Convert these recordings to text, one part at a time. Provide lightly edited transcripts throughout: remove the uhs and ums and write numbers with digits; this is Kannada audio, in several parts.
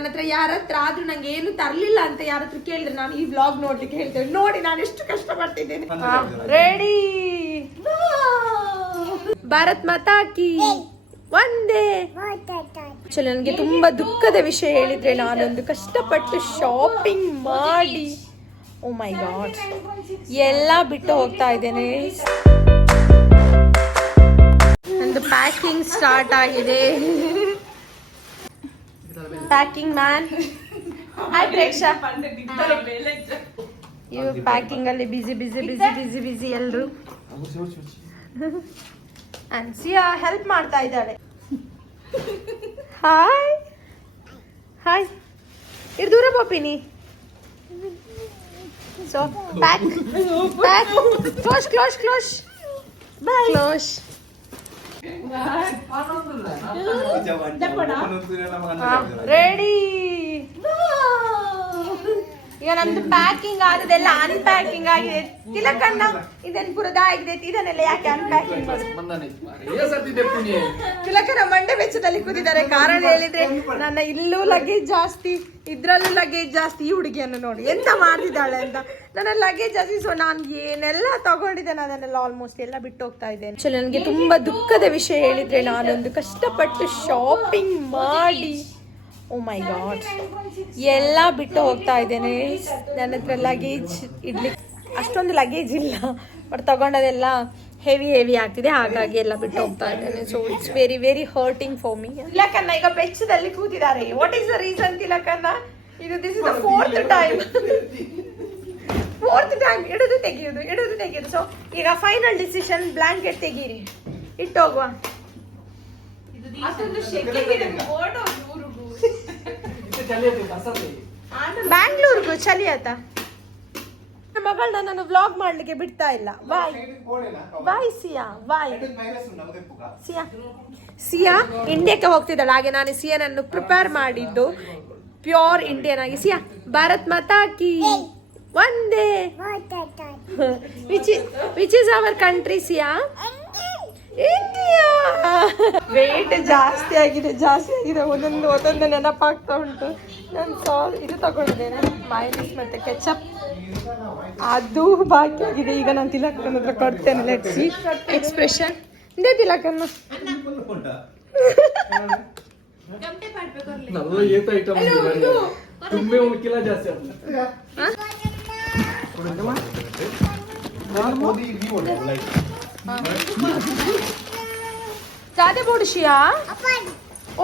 ನನ್ನ ಹತ್ರ ಯಾರ ಹತ್ರ ಆದ್ರೂ ನಂಗೆ ಏನು ತರ್ಲಿಲ್ಲ ಅಂತ ಯಾರ ಹತ್ರ ಕೇಳಿದ್ರೆ ನಾನು ಈ ವ್ಲಾಗ್ ನೋಡ್ಲಿಕ್ಕೆ ಹೇಳ್ತೇವೆ. ನೋಡಿ ನಾನು ಎಷ್ಟು ಕಷ್ಟಪಟ್ಟಿದ್ದೇನೆ. ರೆಡಿ, ಭಾರತ್ ಮಾತಾ ಕಿ ಒಂದೇ. ನನಗೆ ತುಂಬಾ ದುಃಖದ ವಿಷಯ ಹೇಳಿದ್ರೆ, ನಾನೊಂದು ಕಷ್ಟಪಟ್ಟು ಶಾಪಿಂಗ್ ಮಾಡಿ ಓ ಮೈ ಗಾಡ್ ಎಲ್ಲ ಬಿಟ್ಟು ಹೋಗ್ತಾ ಇದ್ದೇನೆ. ನಂದು ಪ್ಯಾಕಿಂಗ್ ಸ್ಟಾರ್ಟ್ ಆಗಿದೆ. Packing man, hi Preksha. ಇವು ಪ್ಯಾಕಿಂಗ್ ಅಲ್ಲಿ ಬಿಸಿ ಬಿಸಿ ಬಿಸಿ ಬಿಸಿ ಬಿಸಿ ಎಲ್ರು. ಅನ್ಸಿಯಾ ಹೆಲ್ಪ್ ಮಾಡ್ತಾ ಇದ್ದಾಳೆ. ಹಾಯ್ ಹಾಯ್, ಇರ್ ದೂರ ಪೋಪಿನಿ. So pack pack, close close close ಬಾಯ್ ಕ್ಲೋಸ್. ರೆಡಿ, ಈಗ ನಮ್ದು ಪ್ಯಾಕಿಂಗ್ ಆದದೆಲ್ಲ ಅನ್ಪ್ಯಾಕಿಂಗ್ ಆಗಿದೆ. ತಿಲಕನ್ನ ಇದನ್ನು ಪುರದ ಆಗಿದೆ, ಇದನ್ನೆಲ್ಲ ಯಾಕೆ ಅನ್ಪ್ಯಾಕಿಂಗ್ ತಿಲಕನ ಮಂಡೆ ಬೆಚ್ಚದಲ್ಲಿ ಕೂತಿದ್ದಾರೆ. ಕಾರಣ ಹೇಳಿದ್ರೆ ನನ್ನ ಇಲ್ಲೂ ಲಗೇಜ್ ಜಾಸ್ತಿ, ಇದ್ರಲ್ಲೂ ಲಗೇಜ್ ಜಾಸ್ತಿ. ಈ ಹುಡುಗಿಯನ್ನು ನೋಡಿ ಎಂತ ಮಾಡ್ತಿದ್ದಾಳೆ ಅಂತ. ನನ್ನ ಲಗೇಜ್ ಜಾಸ್ತಿ, ಸೊ ನಾನು ಏನೆಲ್ಲ ತಗೊಂಡಿದ್ದೇನೆ ಅದನ್ನೆಲ್ಲ ಆಲ್ಮೋಸ್ಟ್ ಎಲ್ಲ ಬಿಟ್ಟು ಹೋಗ್ತಾ ಇದ್ದೇನೆ. ಸೊ ನನಗೆ ತುಂಬಾ ದುಃಖದ ವಿಷಯ ಹೇಳಿದ್ರೆ, ನಾನೊಂದು ಕಷ್ಟಪಟ್ಟು ಶಾಪಿಂಗ್ ಮಾಡಿ ಓ ಮೈ ಗಾಡ್ ಎಲ್ಲ ಬಿಟ್ಟು ಹೋಗ್ತಾ ಇದ್ದೇನೆ. ನನ್ನ ಹತ್ರ ಲಗೇಜ್ ಇಡ್ಲಿಕ್ಕೆ ಅಷ್ಟೊಂದು ಲಗೇಜ್ ಇಲ್ಲ, ಬಟ್ ತಗೊಂಡದೆಲ್ಲ ಹೆವಿ ಹೆವಿ ಆಗ್ತಿದೆ, ಹಾಗಾಗಿ ಎಲ್ಲ ಬಿಟ್ಟು ಹೋಗ್ತಾ ಇದ್ದೇನೆ. So it's very very hurting for me. Tilakanna ಈಗ ಬೆಚ್ಚದಲ್ಲಿ ಕೂತಿದ್ದಾರೆ. What is the reason Tilakanna? ಇದು this is the fourth time ಇಡೋದು ತೆಗೆಯೋದು. ಸೊ ಈಗ ಫೈನಲ್ ಡಿಸಿಷನ್, ಬ್ಲಾಂಕೆಟ್ ತೆಗೀರಿ, ಇಟ್ಟೋಗುವ. ಬ್ಯಾಂಗ್ಳೂರ್ಗೂ ಚಳಿ ಆತ. ಮಗಳನ್ನ ನಾನು ವ್ಲಾಗ್ ಮಾಡ್ಲಿಕ್ಕೆ ಬಿಡ್ತಾ ಇಲ್ಲ. ಬಾಯ್ ಬಾಯ್ ಸಿಯಾ, ಬಾಯ್ ಸಿಯಾ. ಇಂಡಿಯಾಕ್ಕೆ ಹೋಗ್ತಿದ್ದಾಳೆ, ಹಾಗೆ ನಾನು ಸಿಯಾನನ್ನು ಪ್ರಿಪೇರ್ ಮಾಡಿದ್ದು ಪ್ಯೂರ್ ಇಂಡಿಯನ್ ಆಗಿ. ಸಿಯಾ, ಭಾರತ್ ಮಾತಾ ಕಿ ಒಂದೇ. Which is our country Siya? India. Weight ಜಾಸ್ತಿ ಆಗಿದೆ. ಒಂದೊಂದು ನೆನಪಾಗ್ತಾ ಉಂಟು. ನಾನು ಇದು ತಗೊಂಡಿದ್ದೇನೆ, ಮೈನಸ್ ಮತ್ತೆ ಕೆಚಪ್, ಅದು ಬಾಕಿ ಆಗಿದೆ. ಈಗ ನಾನು ತಿಲಕನ ಹತ್ರ ಕೊಡ್ತೇನೆ. Let's see expression. ಇದೇ ತಿಲಕನ್ನ ಜಾದೆ ಬೋಡಿಸಿಯಾ?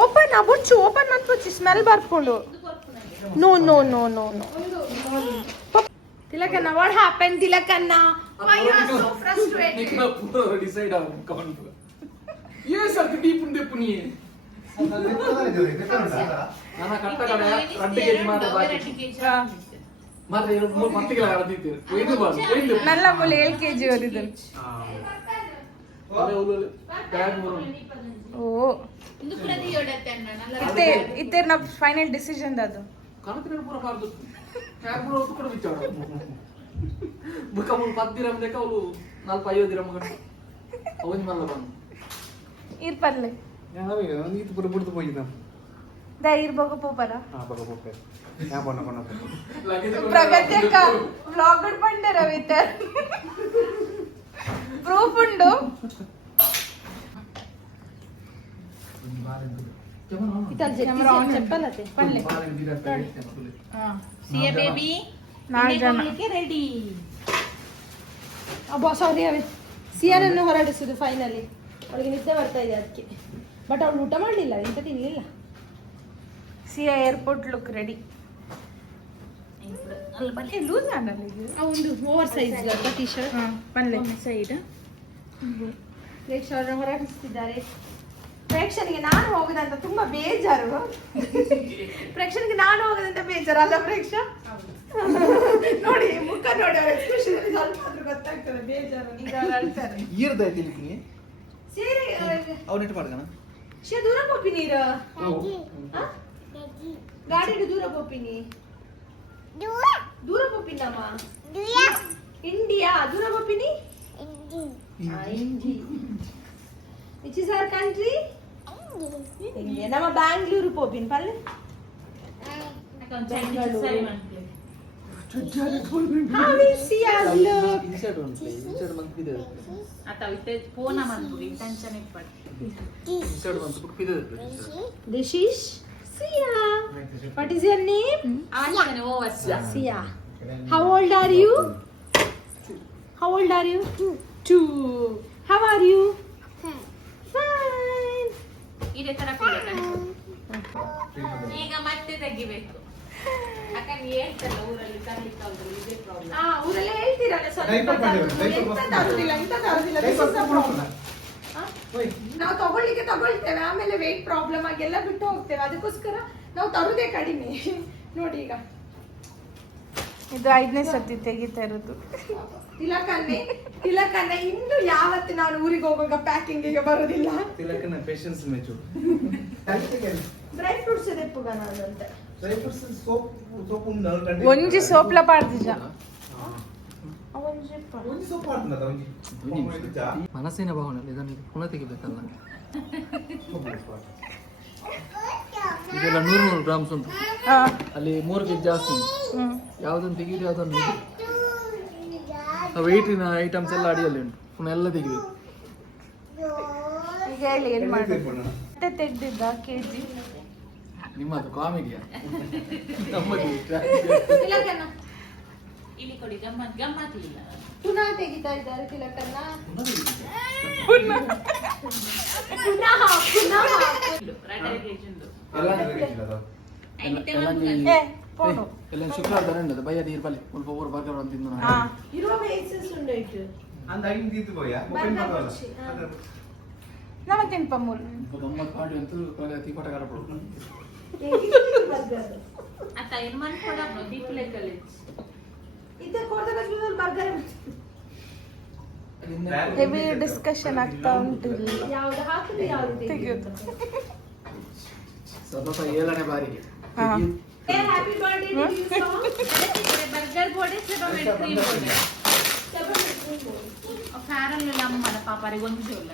ಓಪನ್ ಬುಚ್ಚು, ಓಪನ್ ಮಾಡ್ಬುಚ್ಚು, ಸ್ಮೆಲ್ ಬರ್ಕೊಂಡು. No no no no no Tilakanna, what happen Tilakanna? Why you are so frustrated? Decide yes ಅದು ಡೀಪ್ ಉಂಡೆ ಪುನಿ ನಾನು ಕಟ್ಟ ಕಡೆ 2 kg ಮಾತ್ರ ಬಾಕಿ ಮಾತ್ರ 10 kg ಕಳೆದಿದ್ದೀರಿ. ಒಯ್ದು ಬಾರು ನಲ್ಲ ಮೂಲ 7 kg ಓದಿದ್ದು. ಬ್ಯಾಗ್ ಮೂರು ಓ ಇಂದು ಪ್ರತಿ ಓಡತ್ತೆ ಅಣ್ಣ. ಇತ್ತೆ ನಾ ಫೈನಲ್ ಡಿಸಿಷನ್ ಅದು ಕಾಣುತ್ತೆ ಪೂರ ಕಾರ್ದು ಬ್ಯಾಗ್ ಮೂರು ಹೊತ್ತು ಕೂಡ ವಿಚಾರ ಬುಕಮುಲ್ 10 ದಿರಂ ಲೆಕ್ಕ ಅವಳು 4-5 ದಿರಂ ಮಗ ಅವನಿ ಮಲ್ಲ ಬಂದು ಇರ್ಪರ್ಲೆ ಯಾವೆ ನೀತು ಪೂರ ಬಿಡ್ತು ಹೋಗಿದ್ದ ದ ಇರ್ಬೇಕು ಪೋಪರ. ಬಗ ಪೋಪೆ ಯಾ ಬಣ್ಣ ಪ್ರಗತಿಕ ವ್ಲಾಗ್ ಪಂಡೆ ರವಿತ ಪ್ರೂಫ್ ಉಂಡು. చెప్పాలతే పల్లె సిఏ బేబీ నాలుగు రెడీ. ಅಬ್ಬಾ ಸಾರಿ, ಅವೇ ಸಿಯಾನನ್ನು ಹೊರಡಿಸುದು ಫೈನಲಿ. ಅವಳಿಗೆ ನಿದ್ದೆ ಬರ್ತಾ ಇದೆ ಅದಕ್ಕೆ, ಬಟ್ ಅವಳು ಊಟ ಮಾಡಲಿಲ್ಲ, ಎಂತ ತಿನ್ನಲಿಲ್ಲ. ಸಿಯಾ ಏರ್ಪೋರ್ಟ್ ಲುಕ್ ರೆಡಿ. ಅಲ್ಲಿ ಲೂಸ್ ಒಂದು ಓವರ್ ಸೈಜ್ ಟೀ ಶರ್ಟ್ ಪಲ್ಲೆ ಸೈಡ್ ಪ್ರೇಕ್ಷ ಹೊರಡಿಸ್ತಿದ್ದಾರೆ. ಪ್ರೇಕ್ಷನಿಗೆ ನಾನು ಹೋಗುದಂತ ತುಂಬಾ ಬೇಜಾರು. ಪ್ರೇಕ್ಷನಿಗೆ ನಾನು ಹೋಗುದಂತ ಬೇಜಾರು ಅಲ್ಲ ಪ್ರೇಕ್ಷ? ನೋಡಿ ಮುಖ ನೋಡಿ, ಸ್ವಲ್ಪ ಗೊತ್ತಾಗ್ತದೆ ಬೇಜಾರು. ಶೇ ದೂರ ಪೋಪಿ ನೀರು ಗಾಡಿ ದೂರ ಪೋಪಿನಿ ದೂರ ಪೋಪಿನಮ್ಮ ಇಂಡಿಯಾ ದೂರ ಪೋಪಿನಿ ಇಂಡಿ. Which is our country? India. ನಮ್ಮ ಬ್ಯಾಂಗ್ಳೂರು ಪೋಪಿನ್ ಪಲ್ಲೆ How is Sia's look? Insert मंत पिदे आता इथे फोन आम्हाला बघ टेन्शन एक पड इन्सर्ट मंत पिदे This is Sia. What is your name? आवाज ओ वाचा Sia. How old are you? How old are you? 2. How are you? Fine. ಇದೇ ತರ ಈಗ ಮತ್ತೆ ತೆಗಿಬೇಕು ಯಾಕಂದ್ರೆ ಹೇಳ್ತಲ್ಲ ಊರಲ್ಲಿ ತರ್ಲಿಕ್ಕೆ ಆಗುದಿಲ್ಲ ಇದೇ ಪ್ರಾಬ್ಲಮ್ ಊರಲ್ಲೇ ಹೇಳ್ತೀರಲ್ಲ ಸ್ವಲ್ಪ Diaper ಮಾಡಿದ್ರು, diaper ಎಂತ ಮಾಡ್ತಾರೆ. ತರುದಿಲ್ಲ ಎಂತ ತರುದಿಲ್ಲ This is the problem. ನಾವು ತಗೊಳ್ತೇವೆ ಆಮೇಲೆ ವೇಟ್ ಪ್ರಾಬ್ಲಮ್ ಆಗಿ ಎಲ್ಲ ಬಿಟ್ಟು ಹೋಗ್ತೇವೆ ಅದಕ್ಕೋಸ್ಕರ ನಾವು ತರುದೇ ಕಡಿಮೆ ನೋಡಿ ಈಗ ಇದು 5ನೇ ಸತಿ ತೆಗಿತಾ ಇರೋದು ತಿಲಕನ್ನ ಇನ್ನು ಯಾವತ್ತು ನಾನು ಊರಿಗೆ ಹೋಗುವಾಗ ಪ್ಯಾಕಿಂಗಿಗೆ ಬರೋದಿಲ್ಲ तिलकन पेशेंस में जो ಡ್ರೈ ಫ್ರೂಟ್ಸ್ ತೆಪ್ಪುಗ ನಾನು ಅಂತ ड्राई सोप सोप उन्न ಒಂಜಿ ಸೋಪ್ಲ ಪಾಡ್ದಿಜ ಒಂಜಿ सोप ಮಾಡ್ನದ ಒಂಜಿ ಮನಸ್ಸಿನ ಭಾವನೆ ಇದನ್ನು ಪುನಃ ತೆಗಿಬೇಕಲ್ಲ ಇದೆಲ್ಲ 100 ಗ್ರಾಮ್ಸ್ ಉಂಟು ಅಲ್ಲಿ 3 ಕೆಜಿ ಜಾಸ್ತಿ ಉಂಟು ಯಾವುದನ್ನು ತೆಗೀರಿ ಯಾವುದನ್ನು ವೆಯ್ಟಿನ ಐಟಮ್ಸ್ ಎಲ್ಲ ಅಡಿಯಲ್ಲಿ ಉಂಟು ಪುನಃ ಎಲ್ಲ ತೆಗಿಬೇಕು ಈಗ ಹೇಳಿ ಏನು ಮಾಡೋದು ಮತ್ತೆ ತೆಗ್ದಿದ್ದ ಕೆಜಿ ನಿಮ್ಮದು ಕಾಮಿಡಿಯಾ ನಮ್ಮದು ತಿಲಕನ್ನ ಇಲ್ಲಿ ಕೊಡಿ ಗಮ್ಮತ್ತಿಲ್ಲ ಪುನಃ ತೆಗಿತಾ ಇದ್ದಾರೆ ತಿಲಕನ್ನ ಎಲ್ಲ ಶುಕ್ರವಾರ ದಂಡದ ಬಯ್ಯ ನೀರು ಬಲ್ಲಿ ಸ್ವಲ್ಪ ಊರು ಬರ್ಗರ್ ಅಂತ ತಿಂದು ಇರುವ ಬೇಸಸ್ ಉಂಡಾಯ್ತು அந்த ஐந்து தீத்து போயா ನಮ್ಮ ತಿನ್ಪಮ್ಮೂರು ಗಮ್ಮತ್ ಮಾಡಿ ಅಂತೂ ತೀಕೋಟ ಕಾಡಪಡು आता ಏನು ಮಾಡ್ಕೊಡ ಡಿಪ್ಲೇ ಕಾಲೇಜ್ ಇದ್ದ ಕೋರ್ದ ಕಚ್ಚಿದಲ್ಲಿ ಬರ್ಗರ್ ಹೆವಿ ಡಿಸ್ಕಷನ್ ಆಗ್ತಾ ಉಂಟು ಯಾವ್ದು ಹಾಕುದು ಯಾವ್ದು ತೆಗೆಯೋದು ಸತತ 7ನೇ ಬಾರಿಗೆ happy birthday to you song burger ಬೋಡೆ ಸೆಬಮೆಟ್ ಕ್ರೀಮ್ ಬೋಡೆ ಫ್ಯಾರಲ್ ನಮ್ಮ ಮನ ಪಾಪರಿಗೆ ಒಂದು ಇಲ್ಲ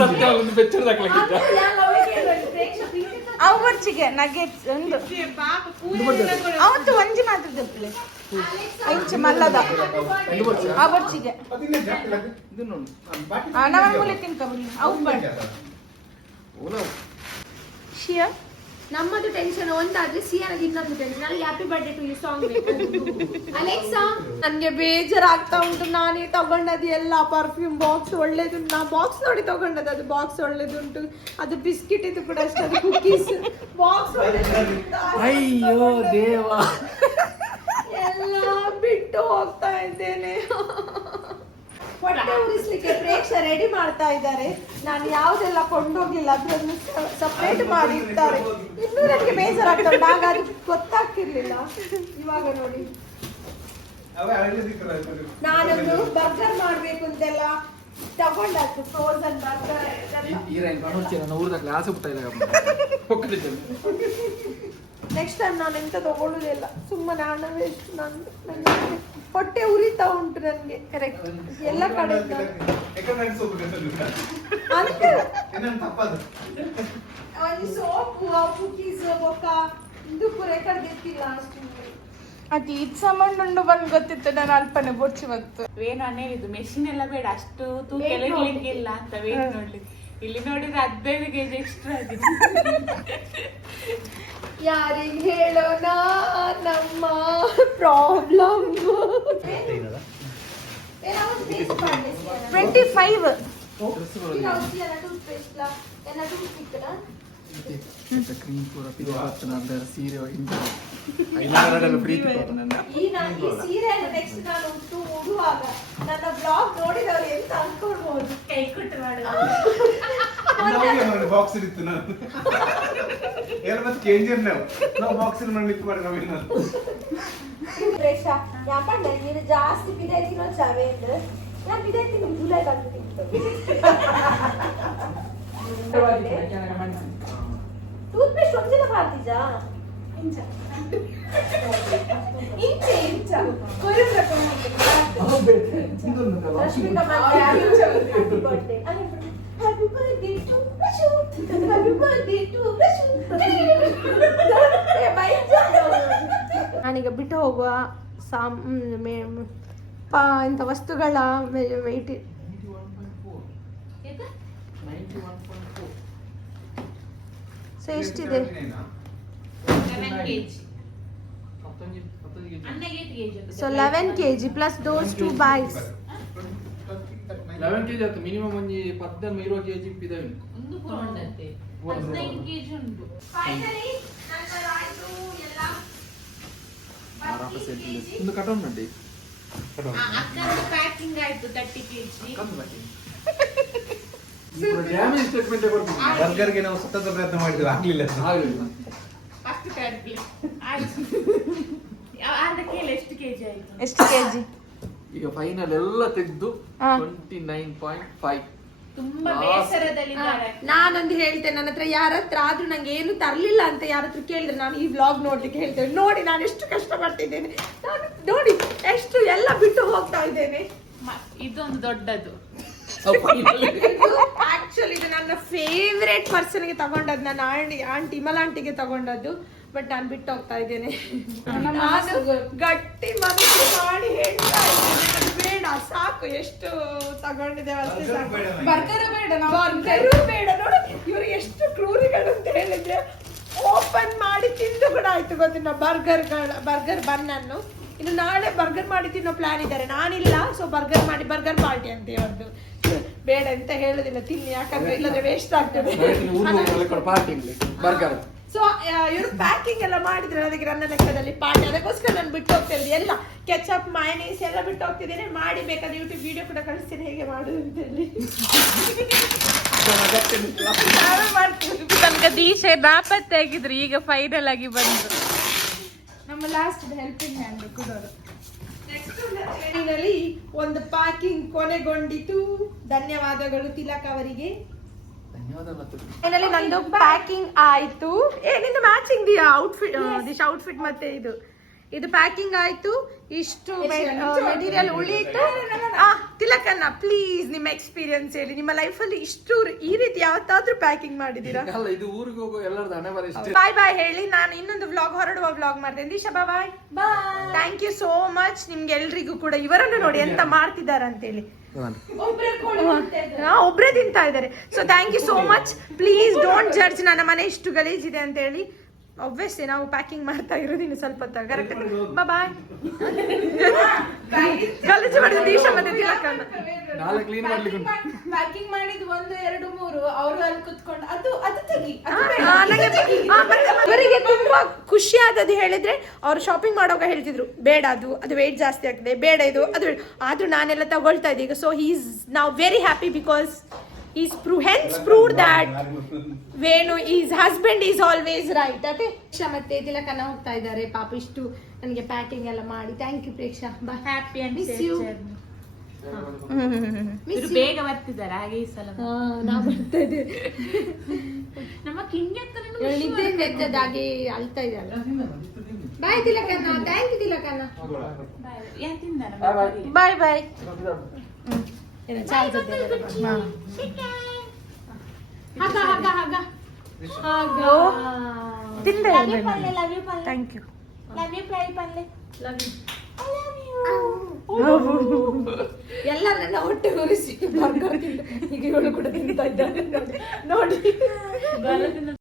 ಸತ್ಯ ಒಂದು ಬೆಚ್ಚರ ದಾಖಲಾಗಿದ್ದ ಅವು ಬರ್ಚಿಗೆ ನಗೆಟ್ಸ್ ಒಂದು ಅವತ್ತು ಒಂಜಿ ಮಾತ್ರ ದಪ್ಪಲೆ ಐಚೆ ಮಲ್ಲದ ಆ ಬರ್ಚಿಗೆ ಇದು ನೋಡಿ ನಮ್ಮ ಮೂಲೆ ತಿನ್ಕಬಲ್ಲಿ ಅವು ಬಡ್ ಶಿಯ ನಮ್ಮದು ಟೆನ್ಷನ್ ಒಂದಾದ್ರೆ ಸಿಯಾನದು ಇನ್ನೊಂದು ಟೆನ್ಷನ್ ಅಲ್ಲಿ happy birthday to you song ಬೇಕು ಅಲೆಕ್ಸಾ ನನಗೆ ಬೇಜಾರಾಗ್ತಾ ಉಂಟು ನಾನೇ ತಗೊಂಡದ್ದು ಎಲ್ಲ ಪರ್ಫ್ಯೂಮ್ ಬಾಕ್ಸ್ ಒಳ್ಳೇದು ನಾ ಬಾಕ್ಸ್ ನೋಡಿ ತಗೊಂಡದ್ದು ಅದು ಬಾಕ್ಸ್ ಒಳ್ಳೇದುಂಟು ಅದು ಬಿಸ್ಕಿಟ್ ಇದು ಕೂಡ ಅಷ್ಟೇ ಅದು ಕುಕೀಸ್ ಬಾಕ್ಸ್ ಅಯ್ಯೋ ದೇವ ಎಲ್ಲ ಬಿಟ್ಟು ಹೋಗ್ತಾ ಇದ್ದೇನೆ ಹೊಟ್ಟೆ ಉರಿಸ್ಲಿಕ್ಕೆ ಪ್ರೇಕ್ಷೆ ರೆಡಿ ಮಾಡ್ತಾ ಇದ್ದಾರೆ ನಾನು ಯಾವುದೆಲ್ಲ ಕೊಂಡೋಗಿಲ್ಲ ಅದನ್ನು ಸಪ್ರೇಟ್ ಮಾಡಿ ಇಡ್ತಾರೆ ಇನ್ನೂ ನನಗೆ ಬೇಜಾರಾಗ್ತದೆ ಆಗ ಅದು ಗೊತ್ತಾಗ್ತಿರ್ಲಿಲ್ಲ ಇವಾಗ ನೋಡಿ ನಾನೊಂದು ಬರ್ಗರ್ ಮಾಡ್ಬೇಕು ಅಂತೆಲ್ಲ ತಗೊಂಡದ್ದು ಫ್ರೋಸನ್ ಬರ್ಗರ್ ಹೀರೋಯಿನ್ ಕಾಣೋಚ್ಚಿ ನನ್ನ ಊರದ ಕ್ಲಾಸ್ ಬಿಟ್ಟ ಇಲ್ಲ ನೆಕ್ಸ್ಟ್ ಟೈಮ್ ನಾನು ಎಂತ ತಗೊಳ್ಳುದಿಲ್ಲ ಸುಮ್ಮನೆ ಹಣ ವೇಸ್ಟ್ ನನ್ನ ಹೊಟ್ಟೆ ಉರಿತಾ ಉಂಟು ನನಗೆ ಕರೆಕ್ಟ್ ಎಲ್ಲ ಕಡೆ ಒಂದು ಸೋಪು ಕುಕೀಸ್ ಬೊಕ್ಕ ಇದು ಪೂರ ಕಡೆ ಗೊತ್ತಿಲ್ಲ ಅಷ್ಟು ಅದು ಇದು ಸಂಬಂಧ ಉಂಡು ಬಂದು ಗೊತ್ತಿತ್ತು ನಾನು ಅಲ್ಪನೆ ಬೊಡ್ಚಿ ಬಂತು ನಾನು ಹೇಳಿದ್ದು ಮೆಷಿನ್ ಎಲ್ಲ ಬೇಡ ಅಷ್ಟು ತೂಕ ಇರ್ಲಿಕ್ಕೆ ಇಲ್ಲ ಅಂತ ವೇಟ್ ನೋಡ್ಲಿಕ್ಕೆ ಇಲ್ಲಿ ನೋಡಿದ್ರೆ 15 ಕೆಜಿ ಎಕ್ಸ್ಟ್ರಾ ಆಗಿದೆ ಯಾರಿಗೆ ಹೇಳೋಣ ನಮ್ಮ ಪ್ರಾಬ್ಲಮ್ 25 ಕ್ರೀಮ್ ಪೂರ ಪಿದ ಸೀರೆ ಐನೂರಡೆಲ್ಲ ಪ್ರೀತಿ ಕೊಟ್ಟು ನನ್ನ ಈ ಸೀರೆ ನೆಕ್ಸ್ಟ್ ನಾನು ಉಡುವಾಗ ನನ್ನ ಬ್ಲಾಗ್ ನೋಡಿದವರು ಎಂತ ಅನ್ಕೊಳ್ಬಹುದು ಕೈ ಕೊಟ್ಟು ಬಾಕ್ಸ್ ಇತ್ತು ನಾನು ಎಲ್ಲ ಮತ್ತೆ ಕೇಂಜರ್ ನಾವು ಬಾಕ್ಸ್ ಮಾಡ್ಲಿಕ್ಕೆ ಮಾಡಿ ನಾವೇನು ಪ್ರೇಕ್ಷ ಯಾಕಂಡ ನೀನು ಜಾಸ್ತಿ ಬಿದೈತಿನೋ ಚಾವೆ ಅಂದ್ರೆ ನಾನು ಬಿದೈತೀನಿ ಜುಲೈ ಕಂಡು ಟೂತ್ ಪೇಸ್ಟ್ ಒಂದಿನ ಮಾಡ್ತಿಜಾ ಇಂಚ Rashmika happy birthday happy birthday to Rashu happy birthday to Rashu ಬೈ ಹೋಗುವ ಇಂಥ ವಸ್ತುಗಳ ವೆಯ್ಟ್ 91.4. ಸೊ ಎಷ್ಟಿದೆ? 11 kg. 19 kg. ಅನ್ನಗೆ 8 kg. So 11 kg plus those 2 bags. 11 kg ಆಯ್ತು ಮಿನಿಮಮ್ ಒಂಜಿ 15-20 kg ಇಪ್ಪಿದಾವೆ. ಒಂದು ಪೌಂಡಂತೆ 15 kg ಉಂಟು. ಫೈನಲಿ ನನ್ನ ಆಯ್ತು ಎಲ್ಲ ಒಂದು ಕಟೌನ್ ಮಾಡಿ ಅಕ್ಕನ ಪ್ಯಾಕಿಂಗ್ ಆಯ್ತು 30 kg. ಡ್ಯಾಮೇಜ್ ಸ್ಟೇಟ್ಮೆಂಟ್ ಕೊಡ್ತೀನಿ. ಬರ್ಗರ್ಗೆ ನಾವು ಸತತ ಪ್ರಯತ್ನ ಮಾಡಿದ್ವಿ, ಆಗ್ಲಿಲ್ಲ. ಆಗಲಿಲ್ಲ. ಫಸ್ಟ್ ಪ್ಯಾಕಿಂಗ್ ಆಯ್ತು. ಅರ್ಧ ಕೇಳಿ ಎಷ್ಟು kg ಆಯ್ತು? ಎಷ್ಟು ಕೆಜಿ? ಈಗ ಫೈನಲ್ ಎಲ್ಲ ತೆಗೆದು ಹಾ. 29.5. ತುಂಬಾ ಬೇಸರದಲ್ಲಿದ್ದಾರೆ. ನಾನೊಂದು ಹೇಳ್ತೇನೆ, ನನ್ನ ಹತ್ರ ಯಾರ ಹತ್ರ ಆದ್ರೂ ನಂಗೆ ಏನು ತರ್ಲಿಲ್ಲ ಅಂತ ಯಾರ ಹತ್ರ ಕೇಳಿದ್ರೆ ನಾನು ಈ ವ್ಲಾಗ್ ನೋಡ್ಲಿಕ್ಕೆ ಹೇಳ್ತೇನೆ. ನೋಡಿ ನಾನು ಎಷ್ಟು ಕಷ್ಟಪಟ್ಟಿದ್ದೇನೆ, ನಾನು ನೋಡಿ ಎಷ್ಟು ಎಲ್ಲ ಬಿಟ್ಟು ಹೋಗ್ತಾ ಇದ್ದೇನೆ. ಇದೊಂದು ದೊಡ್ಡದು. ಆಕ್ಚುಲಿ ಇದು ನನ್ನ ಫೇವ್ರೇಟ್ ಪರ್ಸನ್ಗೆ ತಗೊಂಡದ್ದು, ನನ್ನ ಆಂಟಿ ಇಮಲಾಂಟಿಗೆ ತಗೊಂಡದ್ದು. ಬಟ್ ನಾನು ಬಿಟ್ಟು ಹೋಗ್ತಾ ಇದ್ದೇನೆ. ನಾನು ಗಟ್ಟಿ ಮನಸ್ಸು ಮಾಡಿ ಹೇಳ್ತಾ ಇದ್ದೇನೆ, ಅದು ಬೇಡ, ಸಾಕು, ಎಷ್ಟು ತಗೊಂಡಿದ್ದೇವೆ ಅಷ್ಟೇ ಸಾಕು. ಬರ್ಗರು ಬೇಡ ನೋಡಿ. ಇವರು ಎಷ್ಟು ಕ್ರೂರಿಗಳು ಅಂತ ಹೇಳಿದ್ರೆ, ಓಪನ್ ಮಾಡಿ ತಿಂದು ಕೂಡ ಆಯ್ತು ಗೊತ್ತಿಲ್ಲ ಬರ್ಗರ್ ಬನ್ನನ್ನು. ಇನ್ನು ನಾಳೆ ಬರ್ಗರ್ ಮಾಡಿ ತಿನ್ನೋ ಪ್ಲಾನ್ ಇದ್ದಾರೆ, ನಾನಿಲ್ಲ. ಸೊ ಬರ್ಗರ್ ಮಾಡಿ ಬರ್ಗರ್ ಪಾರ್ಟಿ ಅಂತ ಇವತ್ತು. ಬೇಡ ಅಂತ ಹೇಳುದಿಲ್ಲ, ತಿನ್ನಿ, ಯಾಕಂದ್ರೆ ಇಲ್ಲದ್ರೆ ವೇಸ್ಟ್ ಆಗ್ತದೆ. ಬರ್ಗರ್ ಸೊ ಇವರು ಪ್ಯಾಕಿಂಗ್ ಎಲ್ಲ ಮಾಡಿದ್ರೆ ಅದಕ್ಕೆ ನನ್ನ ಲೆಕ್ಕದಲ್ಲಿ ಪಾರ್ಟಿ, ಅದಕ್ಕೋಸ್ಕರ ನಾನು ಬಿಟ್ಟು ಹೋಗ್ತೇನೆ. ಎಲ್ಲ ಕೆಚಪ್ ಮೈನೀಸ್ ಎಲ್ಲ ಬಿಟ್ಟು ಹೋಗ್ತಿದ್ದೇನೆ. ಮಾಡಿ ಬೇಕಾದ್ರೆ ಯೂಟ್ಯೂಬ್ ವಿಡಿಯೋ ಕೂಡ ಕಳಿಸ್ತೀನಿ ಹೇಗೆ ಮಾಡುದು ಅಂತ ಹೇಳಿ. ತನಕ ದೀಶೆ ನಾಪತ್ತೆ ಆಗಿದ್ರು, ಈಗ ಫೈನಲ್ ಆಗಿ ಬಂದ್ರು. ನಮ್ಮ ಲಾಸ್ಟ್ ಹೆಲ್ಪಿಂಗ್ ಹ್ಯಾಂಡ್ ಕೊಡೋರು. ಫೈನಲಿ ಒಂದು ಪ್ಯಾಕಿಂಗ್ ಕೊನೆಗೊಂಡಿತು. ಧನ್ಯವಾದಗಳು ತಿಲಕ್ ಅವರಿಗೆ. ಫೈನಲಿ ನಂದು ಪ್ಯಾಕಿಂಗ್ ಆಯ್ತು. ನಿಂದು ಮ್ಯಾಚಿಂಗ್ ದಿಯಾ ಔಟ್ಫಿಟ್, ದಿಶ್ ಔಟ್ಫಿಟ್ ಮತ್ತೆ ಇದು ಪ್ಯಾಕಿಂಗ್ ಆಯ್ತು. ಇಷ್ಟು ಮೆಟೀರಿಯಲ್ ಉಳಿಯಿತು. ತಿಲಕನ್ನ ಪ್ಲೀಸ್ ನಿಮ್ಮ ಎಕ್ಸ್ಪೀರಿಯನ್ಸ್ ಹೇಳಿ, ನಿಮ್ಮ ಲೈಫಲ್ಲಿ ಇಷ್ಟು ಈ ರೀತಿ ಯಾವತ್ತಾದ್ರೂ ಪ್ಯಾಕಿಂಗ್ ಮಾಡಿದೀರಾ? ಇದು ಊರಿಗೆ ಹೋಗೋ ಎಲ್ಲರದ್ದು ಹಣೆ ಬರ ಇಷ್ಟೇ. ಬಾಯ್ ಬಾಯ್ ಹೇಳಿ. ನಾನು ಇನ್ನೊಂದು ವ್ಲಾಗ್ ಹೊರಡುವ ವ್ಲಾಗ್ ಮಾಡ್ತೇನೆ. ದಿಶಾ ಬಾಯ್ bye. Thank you so much ನಿಮ್ಗೆ ಎಲ್ರಿಗೂ ಕೂಡ. ಇವರನ್ನು ನೋಡಿ ಎಂತ ಮಾಡ್ತಿದ್ದಾರೆ ಅಂತೇಳಿ, ಒಬ್ರೇ ತಿಂತಾ ಇದ್ದಾರೆ. So thank you so much. Please don't judge ನನ್ನ ಮನೆ ಇಷ್ಟು ಗಲೀಜಿದೆ ಅಂತ ಹೇಳಿ. ಒಬ್ವಿಯಸ್ಲಿ ನಾವು ಪ್ಯಾಕಿಂಗ್ ಮಾಡ್ತಾ ಇರೋದು ಇನ್ನು ಸ್ವಲ್ಪ ಕರೆಕ್ಟ್. ಬಾಯ್. ಗಲೀಜು ಮಾಡಿದ ದೀಶಾ ಮತ್ತೆ ತಿಲಕನ್ನ ನಾಳೆ ಕ್ಲೀನ್ ಮಾಡ್ಲಿಕ್ಕೆ ಪ್ಯಾಕಿಂಗ್ ಮಾಡಿದ್ 1 2 3 ಅವರು ಅಲ್ಲಿ ಕುತ್ಕೊಂಡು ಅದು ತೆಗಿ. ಅವರಿಗೆ ತುಂಬಾ ಖುಷಿ ಆದದ್ದು ಹೇಳಿದ್ರೆ, ಅವ್ರು ಶಾಪಿಂಗ್ ಮಾಡುವಾಗ ಹೇಳ್ತಿದ್ರು ಬೇಡ ಅದು ವೇಟ್ ಜಾಸ್ತಿ ಆಗ್ತದೆ, ಬೇಡ ಇದು ಅದು. ಆದ್ರೂ ನಾನೆಲ್ಲ ತಗೊಳ್ತಾ ಇದ್ದೆ ಈಗ. So he is now very happy because he's proved that Venu, his husband is always right. Okay, Preksha ಮತ್ತೆ ತಿಲಕನ ಹೋಗ್ತಾ ಇದ್ದಾರೆ ಪಾಪ. ಇಷ್ಟು ನನಗೆ ಪ್ಯಾಕಿಂಗ್ ಎಲ್ಲ ಮಾಡಿ. Thank you Preksha. Bye. Happy and Miss you. ಬೇಗ ಬರ್ತಿದ್ದಾರೆ ಹಾಗೆ ಈ ಸಲ. ನಾ ಬರ್ತಾ ಇದ್ದೇವೆ. ನಮ್ಮ ಕಿಂಗ್ ನಿದ್ದೆ ಬೆದ್ದದಾಗಿ ಅಳ್ತಾ ಇದ್ದಲ್ಲ. ಬಾಯ್ ತಿಲಕನ. ಥ್ಯಾಂಕ್ ಯು ತಿಲಕನ. Bye bye. Thank you. ಎಲ್ಲ ನನ್ನ ಹೊಟ್ಟೆ ಉರಿಸಿ ಬರ್ಗರ್ ಈಗ ಇವಳು ಕೂಡ ತಿಂತಾ ಇದ್ದಾರೆ ನೋಡಿ.